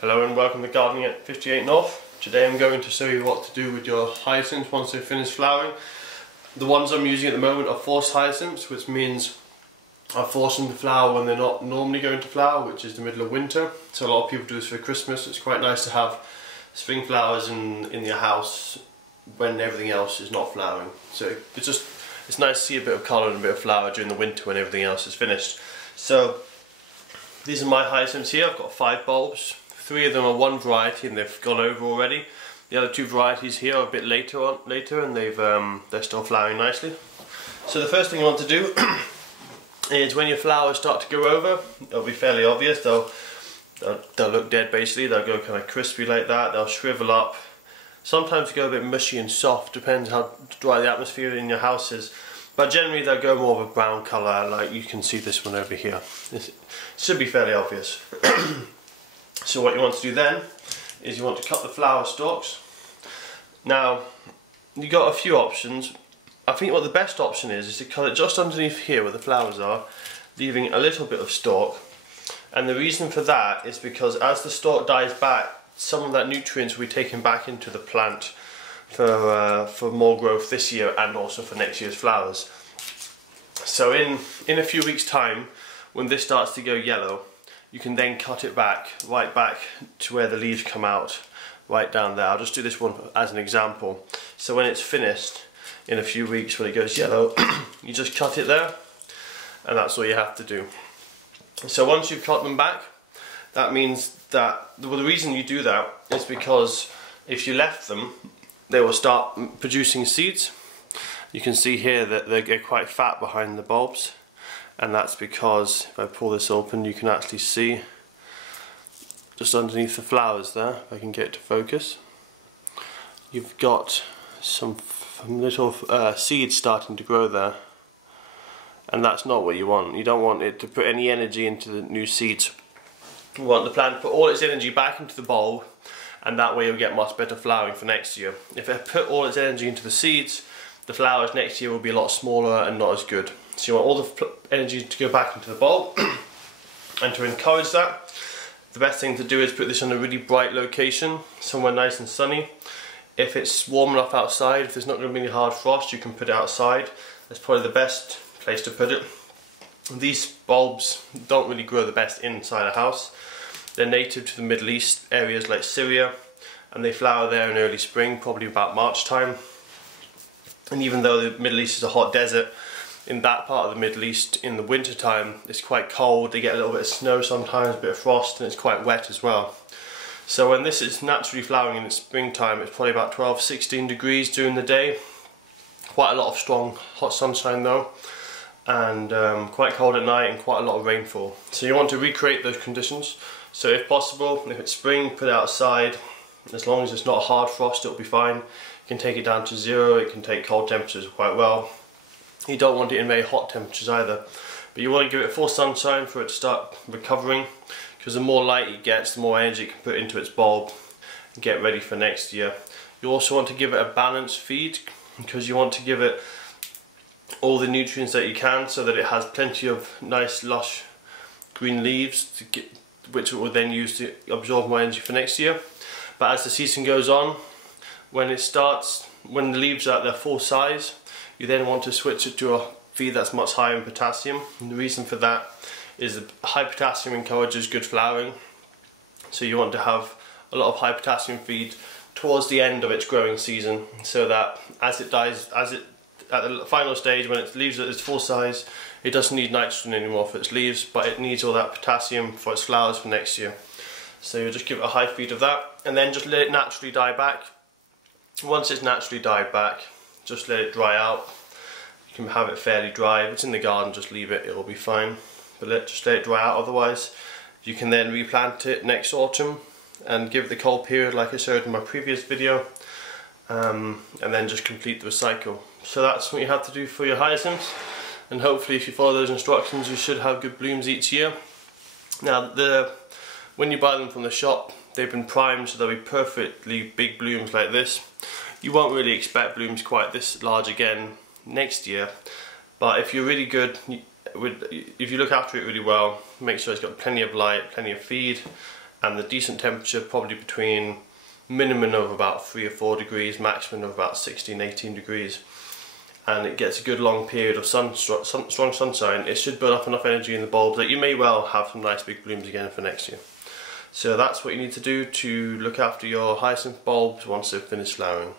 Hello and welcome to Gardening at 58 North. Today I'm going to show you what to do with your hyacinths once they've finished flowering. The ones I'm using at the moment are forced hyacinths, which means I force them to flower when they're not normally going to flower, which is the middle of winter. So a lot of people do this for Christmas. It's quite nice to have spring flowers in your house when everything else is not flowering. So it's nice to see a bit of colour and a bit of flower during the winter when everything else is finished. So these are my hyacinths here. I've got 5 bulbs. 3 of them are one variety and they've gone over already. The other 2 varieties here are a bit later and they're still flowering nicely. So the first thing you want to do is when your flowers start to go over, it'll be fairly obvious. They'll look dead basically. They'll go kind of crispy like that. They'll shrivel up. Sometimes go a bit mushy and soft, depends how dry the atmosphere in your house is. But generally they'll go more of a brown colour, like you can see this one over here. This should be fairly obvious. So what you want to do then is you want to cut the flower stalks. Now you've got a few options. I think what the best option is to cut it just underneath here where the flowers are, leaving a little bit of stalk. And the reason for that is because as the stalk dies back, some of that nutrients will be taken back into the plant for more growth this year and also for next year's flowers. So in a few weeks time, when this starts to go yellow, you can then cut it back, right back to where the leaves come out, right down there. I'll just do this one as an example. So when it's finished, in a few weeks when it goes yellow, you just cut it there, and that's all you have to do. So once you've cut them back, that means that, well, the reason you do that is because if you left them, they will start producing seeds. You can see here that they get quite fat behind the bulbs. And that's because, if I pull this open, you can actually see just underneath the flowers there, if I can get it to focus, you've got some little seeds starting to grow there. And that's not what you want. You don't want it to put any energy into the new seeds. You want the plant to put all its energy back into the bulb, and that way you'll get much better flowering for next year. If it put all its energy into the seeds, the flowers next year will be a lot smaller and not as good. So you want all the energy to go back into the bulb. And to encourage that, the best thing to do is put this on a really bright location, somewhere nice and sunny. If it's warm enough outside, if there's not going to be any hard frost, you can put it outside. That's probably the best place to put it. These bulbs don't really grow the best inside a house. They're native to the Middle East, areas like Syria, and they flower there in early spring, probably about March time. And even though the Middle East is a hot desert, in that part of the Middle East in the winter time it's quite cold. They get a little bit of snow sometimes, a bit of frost, and it's quite wet as well. So when this is naturally flowering in the springtime, it's probably about 12-16 degrees during the day. Quite a lot of strong hot sunshine though, and quite cold at night and quite a lot of rainfall. So you want to recreate those conditions. So if possible, if it's spring, put it outside. As long as it's not a hard frost, it'll be fine. You can take it down to 0, it can take cold temperatures quite well. You don't want it in very hot temperatures either, but you want to give it full sunshine for it to start recovering, because the more light it gets, the more energy it can put into its bulb and get ready for next year. You also want to give it a balanced feed, because you want to give it all the nutrients that you can so that it has plenty of nice lush green leaves which it will then use to absorb more energy for next year. But as the season goes on, when the leaves are at their full size, you then want to switch it to a feed that's much higher in potassium. And the reason for that is that high potassium encourages good flowering. So you want to have a lot of high potassium feed towards the end of its growing season, so that as it dies, at the final stage when its leaves at its full size, it doesn't need nitrogen anymore for its leaves, but it needs all that potassium for its flowers for next year. So you just give it a high feed of that, and then just let it naturally die back. Once it's naturally died back, just let it dry out. You can have it fairly dry. If it's in the garden, just leave it, it'll be fine. But just let it dry out otherwise. You can then replant it next autumn and give it the cold period like I showed in my previous video, and then just complete the cycle. So that's what you have to do for your hyacinths, and hopefully if you follow those instructions you should have good blooms each year. Now when you buy them from the shop, they've been primed so they'll be perfectly big blooms like this. You won't really expect blooms quite this large again next year, but if you're really good, if you look after it really well, make sure it's got plenty of light, plenty of feed, and the decent temperature probably between minimum of about 3 or 4 degrees, maximum of about 16-18 degrees, and it gets a good long period of strong sunshine, it should build up enough energy in the bulb that you may well have some nice big blooms again for next year. So that's what you need to do to look after your hyacinth bulbs once they've finished flowering.